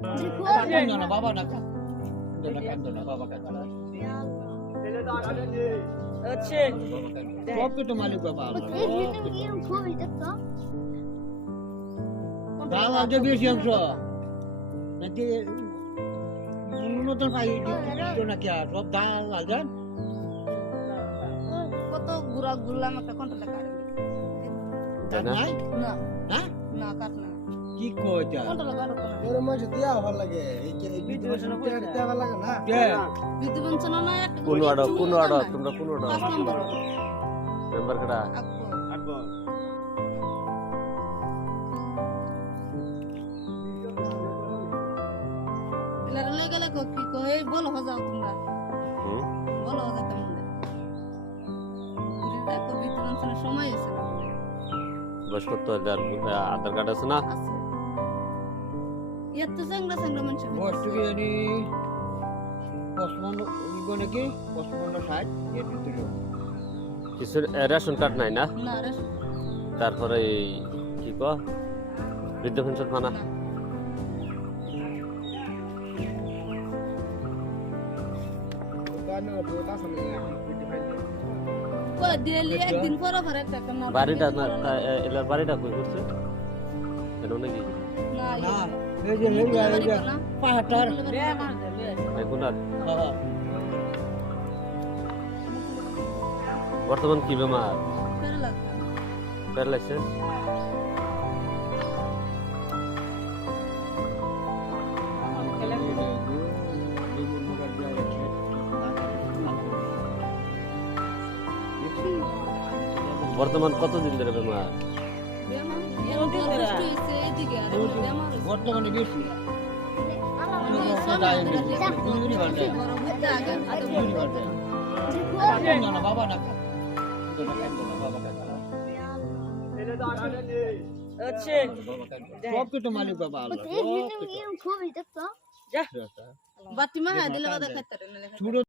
কান্দো না বাবা না কান্দো না বাবা কান্দো না হচ্ছে সব তো মালিক বাবা ডাল আজকে বেশি অংশ নাকি নতুন পাই দিত নাকি আর সব ডাল আজকে কত গুড়া গুড়লাম একটা কোনটা লেখা নাই না হ্যাঁ না কাট না কি কইতা কোনটা লেখা না এর মাঝে দেয়া ভালো লাগে এই যে বিদ্যুৎ দেয়া ভালো লাগে না কে বিদ্যুৎ বঞ্চন না একটা কোন অর্ডার তোমরা কোন অর্ডার 5 নম্বর মেম্বার কটা আকবর এলার লই গেলে কি কই বলো যাও তোমরা বলো যাও কেমন পুরি দেখো বিদ্যুৎ বঞ্চনের সময় আছে বস করতে আধার কার্ড আছে না আছে এত সংগ্রা মানুষ বস্তু কি জানি 55 ইগো নাকি 55 60 এর ভিতরে কিছু রেশন কার্ড নাই না না রে তারপরে এই কি ক বৃদ্ধ পেনশন পানা গানে ওটা সামনে কই দিলি একদিন পর পর একটা না বাড়িটা না এলার বাড়িটা কই করছে এটা নাকি না না এই যে এই যে পাহাড়টার এখন আর হ্যাঁ বর্তমান কি বেমার পেরলা প্যারালাইসিস বর্তমান কতদিন ধরে বেমার বর্তমানে বেশি বাবা না হচ্ছে সব তো মালিক বাবা বাতি মা দিলে কথা খাইতে